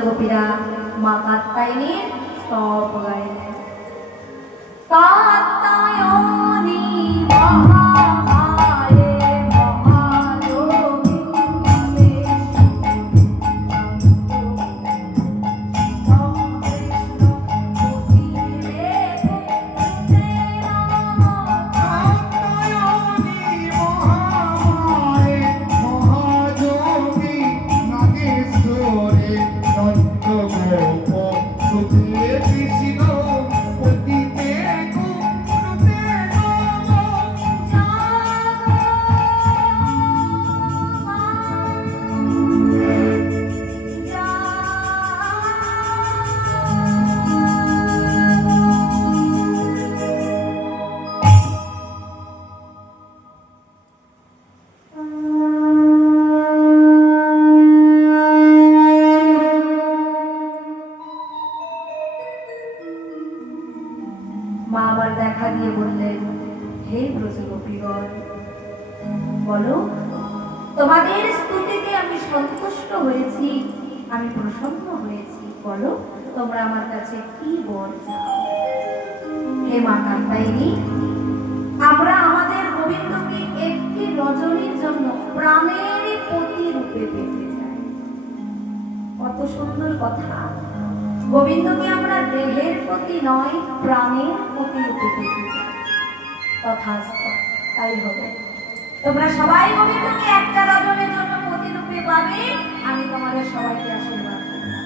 ব্রজগোপীরা মা কাত্যায়নীর স্তব গাইলেন। কাত্যায়নী মহামায়ে মহাযোগী মা আবার দেখা দিয়ে বললেন, হে ব্রজগোপীগণ, বলো তোমাদের স্তুতিতে আমি সন্তুষ্ট হয়েছি, আমি প্রসন্ন হয়েছি, বলো তোমরা আমার কাছে কি বর চাও। হে মা কাত্যায়নী, আমরা আমাদের গোবিন্দকে একটি রজনীর জন্য প্রাণের পতি রূপে পেতে চাই। কত সুন্দর কথা! গোবিন্দকে আমরা দেহের প্রতি নয়, প্রাণের প্রতি রূপে পেতে চাই। তথাস্তু, তাই হবে। তোমরা সবাই গোবিন্দকে একটা রজনীর জন্য প্রতি রূপে পাবে। আমি তোমাদের সবাইকে আশীর্বাদ করলাম।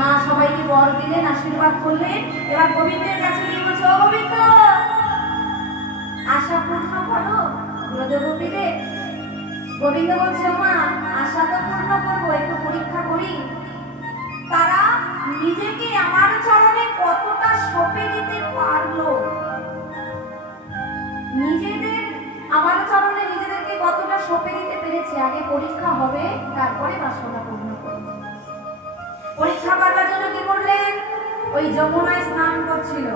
মা সবাইকে বর দিলেন, আশীর্বাদ করলেন। এবার গোবিন্দের কাছে গিয়ে বলছে, ও গোবিন্দ, আশা পূর্ণ করো ব্রজগোপীদের। গোবিন্দ বলছে, মা আশা তো পূর্ণ করবো, একটু পরীক্ষা করি তারা নিজেকে আমার চরণে কতটা সঁপে দিতে পারলো, আমার চরণে নিজেদেরকে কতটা সঁপে দিতে পেরেছে। আগে পরীক্ষা হবে, তারপরে বাসনা পূর্ণ করব। পরীক্ষা করার জন্য কি করলেন? ওই যমুনায় স্নান করছিল,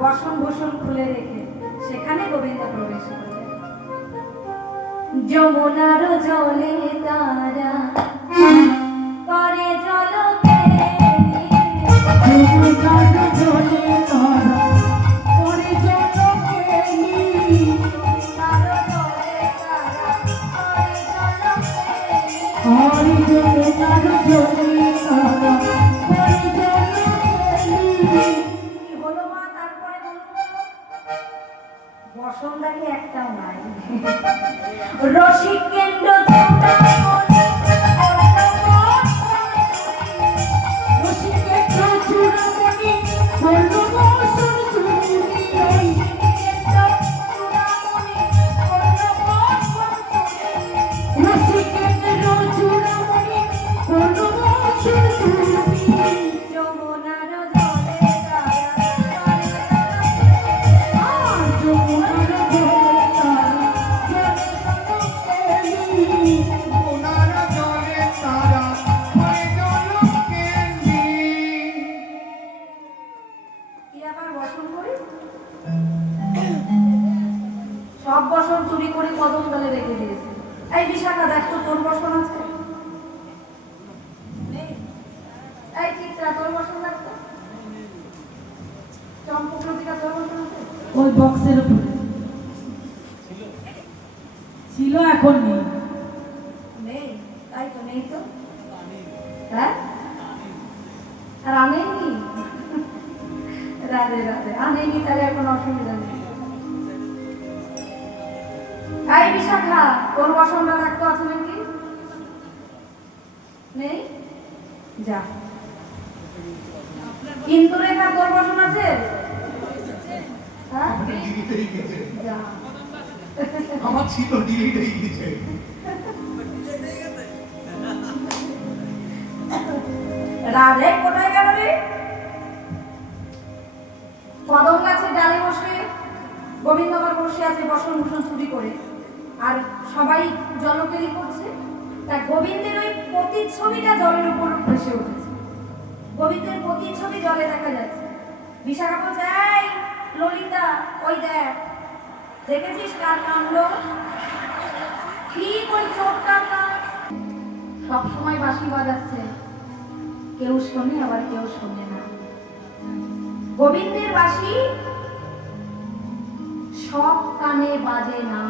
বসন ভূষণ খুলে রেখে সেখানে গোবিন্দ প্রবেশ করলেন। যমুনার জলে তারা করে জলকে, যমুনার জলে তারা করে জলকে, তারা জলে তারা করে জলকে, হরি যমুনার জলে তারা করে জলকে। কি হলো মা? তারপরে বসন্তাকে একটাও নাই। রসিক কেন্দ্র সব বসন চুরি করে কদম তলে রেখে দিয়েছে। এই বিশাখা, দেখ তো তোর বসন আছে? এই চিত্রা, তোর বসন লাগতো? চম্পকলতিকা, তোর বসন আছে? ওই বক্সের উপরে ছিল, এখন নেই। নেই? তাই তো, নেই তো। হ্যাঁ, আর আনেনি? রাধে রাধে, আনেনি, তাহলে এখন অসুবিধা নেই। এই বিশাখা, তোর বসনটা থাকতো, আছে নাকি? নেই? যা। কিন্তু রেখা, তোর বসন আছে? হ্যাঁ, যা। আমার ছিল, ডিলিট হয়ে গেছে। রাধে কোথায় গেল রে? কদম গাছের ডালে বসে গোবিন্দ আবার বসে আছে বসন ভূষণ চুরি করে, আর সবাই জলকেলি করছে। তা গোবিন্দের ওই প্রতিচ্ছবিটা জলের উপর ভেসে উঠেছে। গোবিন্দের প্রতিচ্ছবি জলে দেখা যাচ্ছে। বিশাখা বলছে, এই ললিতা, ওই দেখ, দেখেছিস কার কাণ্ড? ঠিক ওই চোরটার সব সময় বাঁশি বাজাচ্ছে। কেউ শোনে আবার কেউ শোনে না। গোবিন্দের বাঁশি সব কানে বাজে না,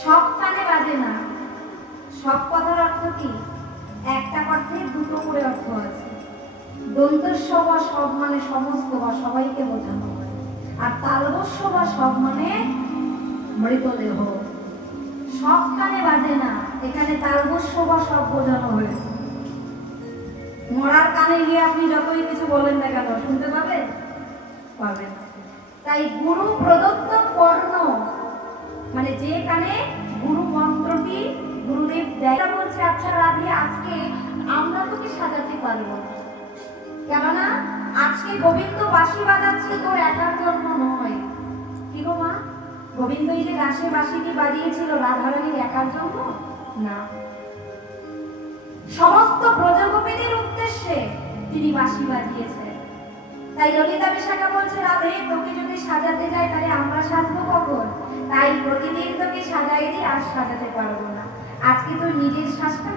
সব কানে বাজে না। সব কথার অর্থ কি? একটা অর্থে দুটো করে অর্থ আছে। দন্তস্ব বা সব মানে সমস্ত বা সবাইকে বোঝানো হয়, আর তালবস্য বা সব মানে মৃতদেহ। সব কানে বাজে না, এখানে তালবস্য বা সব বোঝানো হয়েছে। মরার কানে গিয়ে আপনি যতই কিছু বলেন না কেন শুনতে পাবেন? পাবেন। তাই গুরু প্রদত্ত কর্ণ মানে যে কানে গুরু মন্ত্রটি গুরুদেব দেয়। বলছে আচ্ছা রাধে, আজকে আমরা তোকে সাজাতে পারবো না, কেননা আজকে গোবিন্দ বাঁশি বাজাচ্ছে তোর একার জন্য নয়। কি গো মা, গোবিন্দ এই যে গাছে বাঁশিটি বাজিয়েছিল রাধারানীর একার জন্য না, সমস্ত ব্রজগোপীদের উদ্দেশ্যে তিনি বাঁশি বাজিয়েছেন। তাই ললিতা বিশাখা বলছে রাধে, তোকে যদি সাজাতে যায় তাহলে আমরা সাজবো কখন? তাই প্রতিদিন তোকে সাজাই দিই, আর সাজাতে পারবো না। আজকে তোর নিজের শ্বাসটা